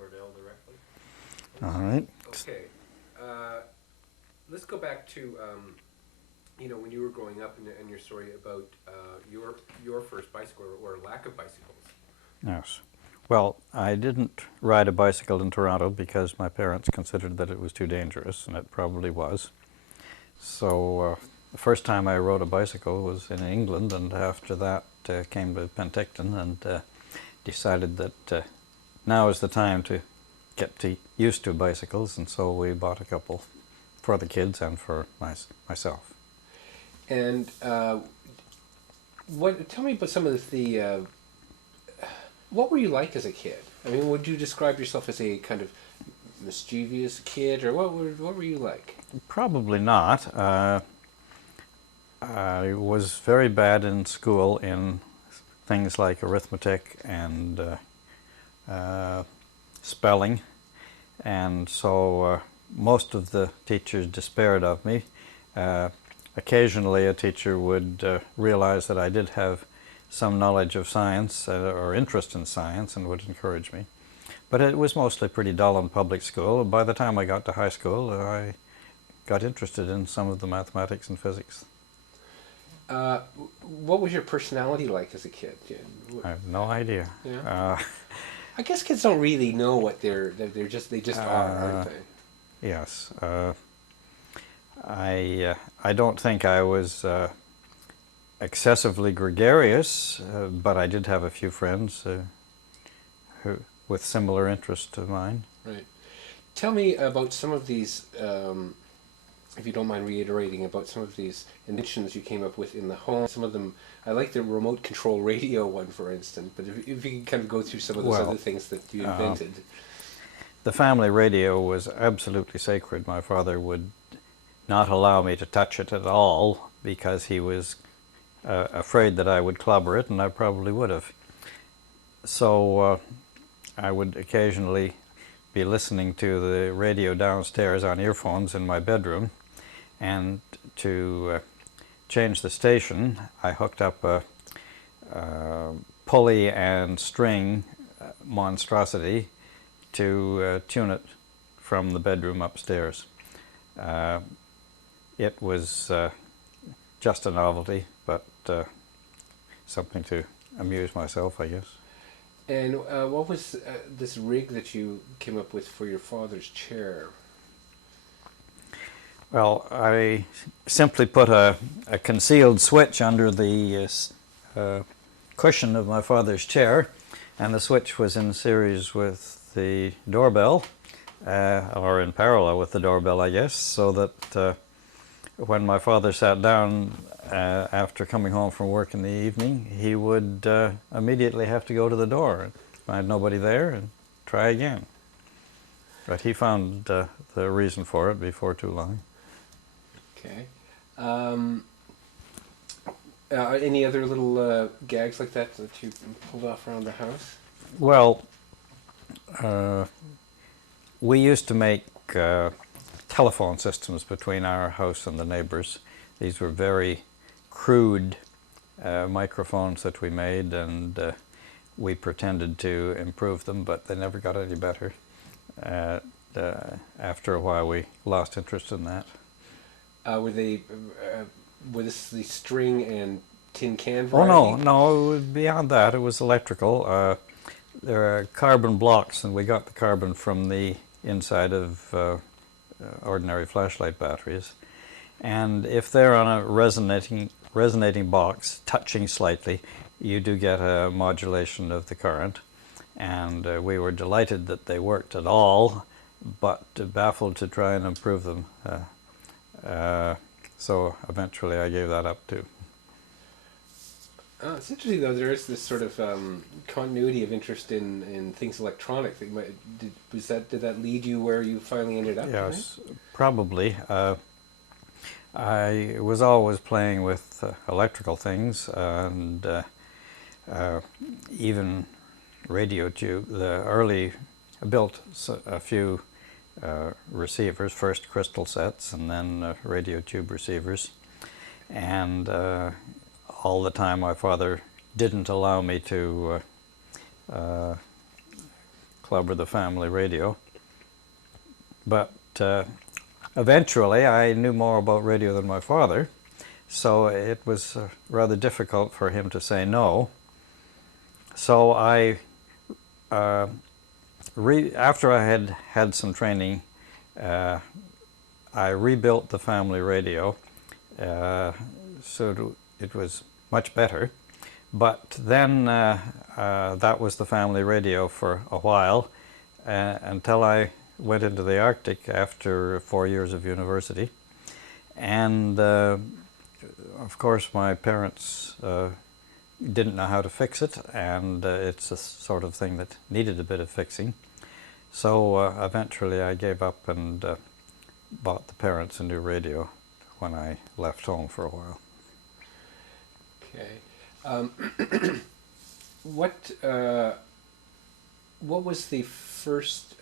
Cordell directly. All right. Okay. Let's go back to when you were growing up and your story about your first bicycle or lack of bicycles. Yes. Well, I didn't ride a bicycle in Toronto because my parents considered that it was too dangerous, and it probably was. So the first time I rode a bicycle was in England, and after that came to Penticton and decided that now is the time to get used to bicycles, and so we bought a couple for the kids and for myself. And tell me about some of the what were you like as a kid? I mean, would you describe yourself as a kind of mischievous kid, or what were you like? Probably not. I was very bad in school in things like arithmetic and spelling, and so most of the teachers despaired of me. Occasionally a teacher would realize that I did have some knowledge of science or interest in science and would encourage me. But it was mostly pretty dull in public school. By the time I got to high school, I got interested in some of the mathematics and physics. What was your personality like as a kid? I have no idea. Yeah. I guess kids don't really know what they just are, aren't they? Yes. I don't think I was excessively gregarious, but I did have a few friends who with similar interests to mine. Right. Tell me about some of these, if you don't mind reiterating, about some of these inventions you came up with in the home. Some of them, I like the remote control radio one, for instance, but if you can kind of go through some of those other things that you invented. The family radio was absolutely sacred. My father would not allow me to touch it at all because he was afraid that I would clobber it, and I probably would have. So I would occasionally be listening to the radio downstairs on earphones in my bedroom, and to change the station I hooked up a pulley and string monstrosity to tune it from the bedroom upstairs. It was just a novelty, but something to amuse myself, I guess. And what was this rig that you came up with for your father's chair? Well, I simply put a concealed switch under the cushion of my father's chair, and the switch was in series with the doorbell, or in parallel with the doorbell, I guess, so that when my father sat down after coming home from work in the evening, he would immediately have to go to the door and find nobody there and try again. But he found the reason for it before too long. Okay. Any other little gags like that you pulled off around the house? Well, we used to make telephone systems between our house and the neighbors. These were very crude microphones that we made, and we pretended to improve them, but they never got any better. After a while we lost interest in that. Were this the string and tin can variety? Oh no, it was beyond that. It was electrical. There are carbon blocks, and we got the carbon from the inside of ordinary flashlight batteries. And if they're on a resonating box, touching slightly, you do get a modulation of the current. And we were delighted that they worked at all, but baffled to try and improve them. So eventually I gave that up too. It's interesting, though. There is this sort of continuity of interest in things electronic. Did that lead you where you finally ended up? Yes, right? Probably. I was always playing with electrical things, and even radio tube. I built a few receivers, first crystal sets and then radio tube receivers, and all the time my father didn't allow me to club or the family radio. But eventually I knew more about radio than my father, so it was rather difficult for him to say no. So after I had had some training, I rebuilt the family radio, so it was much better. But then that was the family radio for a while, until I went into the Arctic after 4 years of university. And of course my parents didn't know how to fix it, and it's a sort of thing that needed a bit of fixing. So eventually I gave up and bought the parents a new radio when I left home for a while. Okay. What was the first,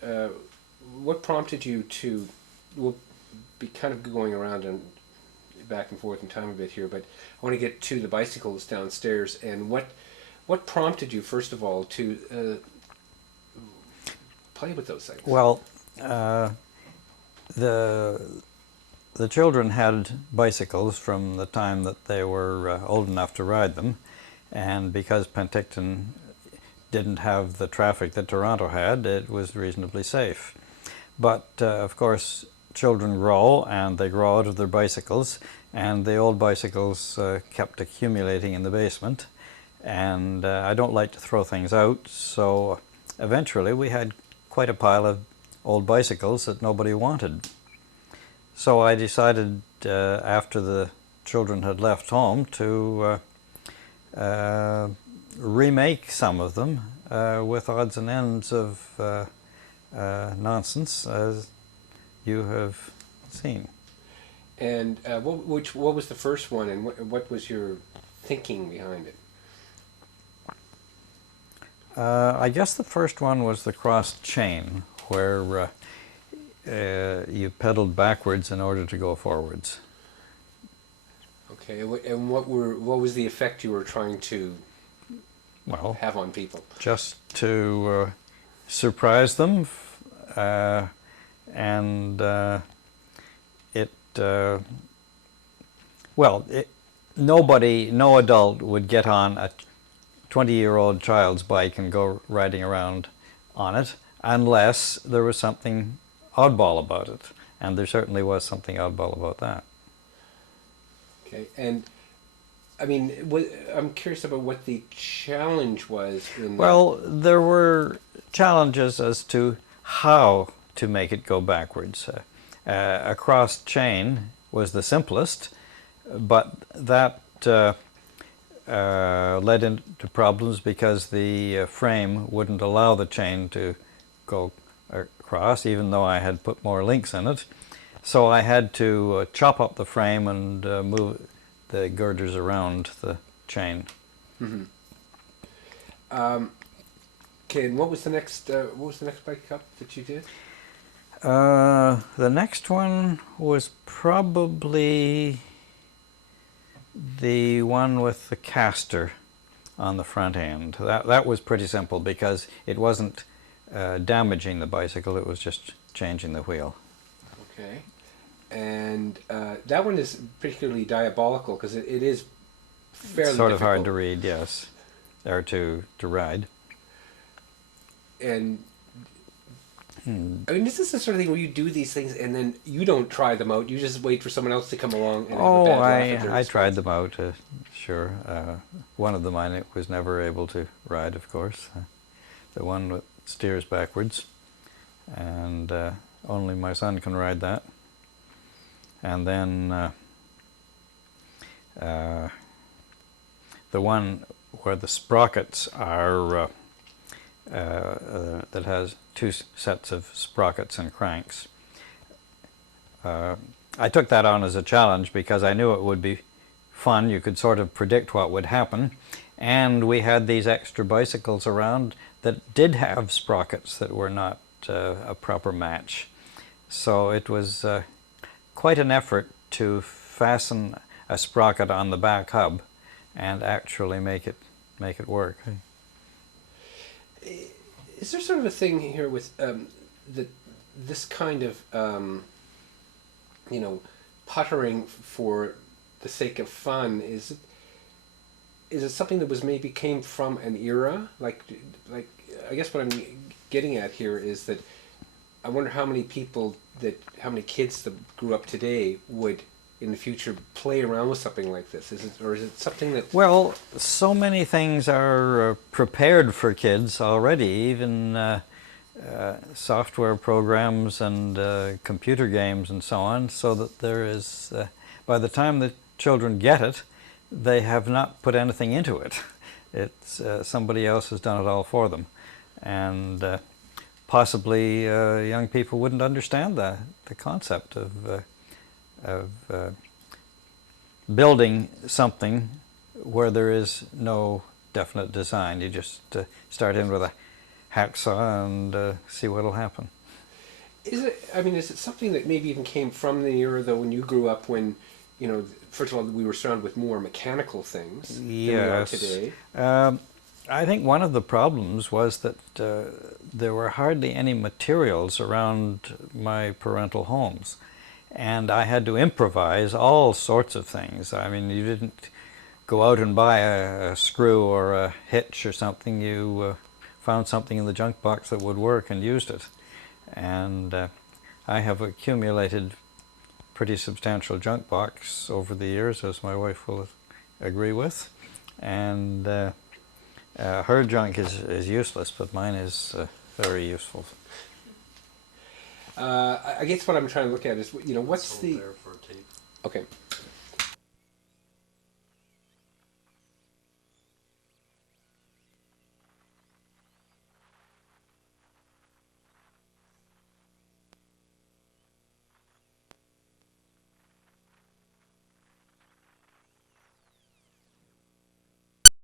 what prompted you to, we'll be kind of going around and back and forth in time a bit here, but I want to get to the bicycles downstairs, and what prompted you, first of all, to play with those things? Well, the children had bicycles from the time that they were old enough to ride them, and because Penticton didn't have the traffic that Toronto had, it was reasonably safe. But of course children grow, and they grow out of their bicycles, and the old bicycles kept accumulating in the basement, and I don't like to throw things out, so eventually we had quite a pile of old bicycles that nobody wanted. So I decided after the children had left home to remake some of them with odds and ends of nonsense, as you have seen. And what was the first one, and what was your thinking behind it? I guess the first one was the crossed chain, where you pedaled backwards in order to go forwards. Okay, and what was the effect you were trying to have on people? Just to surprise them, and no adult would get on a 20-year-old child's bike and go riding around on it unless there was something oddball about it, and there certainly was something oddball about that. Okay, and I mean, I'm curious about what the challenge was. Well, there were challenges as to how to make it go backwards. A crossed chain was the simplest, but that led into problems because the frame wouldn't allow the chain to go across, even though I had put more links in it. So I had to chop up the frame and move the girders around the chain. Mm-hmm. Okay, and what was the next bike cup that you did? The next one was probably the one with the caster on the front end. That was pretty simple because it wasn't damaging the bicycle, it was just changing the wheel. Okay, and that one is particularly diabolical because it is fairly sort difficult. of hard to read, yes, or to ride. And I mean, is this the sort of thing where you do these things and then you don't try them out? You just wait for someone else to come along and have a bad laugh at I tried them out, sure. One of them I was never able to ride, of course. The one that steers backwards, and only my son can ride that. And then the one where the sprockets are that has two sets of sprockets and cranks. I took that on as a challenge because I knew it would be fun. You could sort of predict what would happen, and we had these extra bicycles around that did have sprockets that were not a proper match. So it was quite an effort to fasten a sprocket on the back hub and actually make it work. Is there sort of a thing here with that this kind of puttering for the sake of fun, is it something that was maybe came from an era? Like I guess what I'm getting at here is that I wonder how many kids that grew up today would in the future play around with something like this. Is it something that... Well, so many things are prepared for kids already, even software programs and computer games and so on, so that there is, by the time the children get it, they have not put anything into it. It's somebody else has done it all for them. And possibly young people wouldn't understand the concept of building something where there is no definite design. You just start in with a hacksaw and see what'll happen. Is it something that maybe even came from the era, though, when you grew up, when, first of all, we were surrounded with more mechanical things than we are today? I think one of the problems was that there were hardly any materials around my parental homes, and I had to improvise all sorts of things. I mean, you didn't go out and buy a screw or a hitch or something. You found something in the junk box that would work and used it. And I have accumulated pretty substantial junk box over the years, as my wife will agree with. And her junk is useless, but mine is very useful. I guess what I'm trying to look at is, what's the... There for tape. Okay.